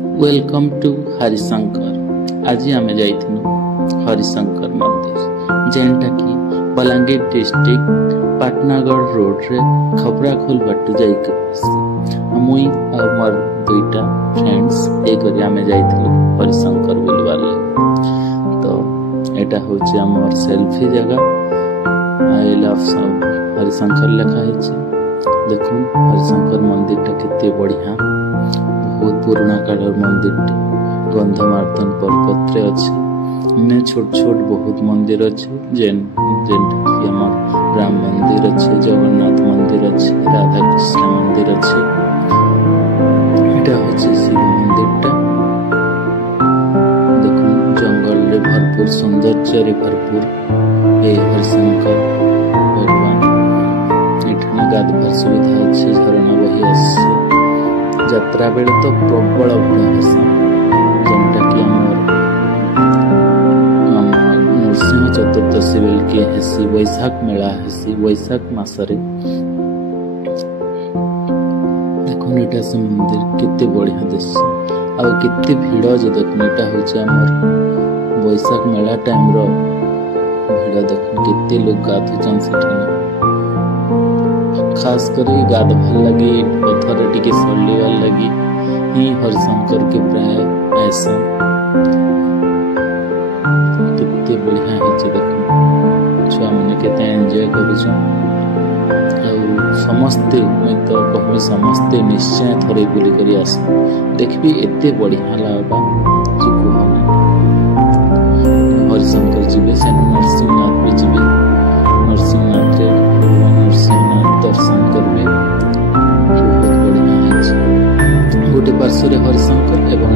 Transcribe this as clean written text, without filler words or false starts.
Welcome to Harishankar. आज आम जाइथिनु हरिशंकर मंदिर जेनटा कि बलांगीर डिस्ट्रिक्ट पाटनागढ़ रोड रे खपराखोल बाट जाइक मुई और मोर दुईटा फ्रेंड्स एक आम जाइथिलु हरिशंकर बुलवार ले। तो एटा होचे हमर सेल्फी जगह आई लव हरिशंकर लिखा है। देखो हरिशंकर मंदिर टा केते बढ़िया, बहुत पुराना कालर मंदिर गंधमार्दन पर्वत रे अछि। इने छोट छोट बहुत मंदिर अछि जेन राम मंदिर अच्छे, जगन्नाथ मंदिर अच्छे, राधा कृष्ण मंदिर अच्छे। एटा होचे शिव मंदिर टा। देखो जंगल रे भरपूर सौंदर्य रे भरपूर ए हरिशंकर भगवान। एठाने गाधवार सुविधा अच्छे, झरना बही आसे। यात्रा बेले तो प्रबल भिड़ हेसा, जेनटा कि नरसिंह चतुर्दशी बेल के हेसी वैशाख मेला हेसी वैशाख मासरे। देखो एटा से मंदिर केते बढ़िया दिसছে आ केते भिड़ जे देखो एटा होचे हमर वैशाख मेला टाइम रो भिड़। देखो केते लोग गाधुचन सेठाने, खास कर गाधवार लगी पथर टिके सलिवार लगी ही हरिशंकर के प्राय ऐसा कितने बढ़िया है। देखो छुआ मैंने केते एंजॉय करूछन समस्ते, मैं तो कहमी समस्ते निश्चय थरे बुली करी आस देखबी एते बढ़िया लागबा जे कहना। हरिशंकर जीवे से नरसिंहनाथ भी जीवे, नरसिंहनाथ रे नरसिंहनाथ दर्शन करबे बहुत बढ़िया है। गोटे पार्श्व हरिशंकर एवं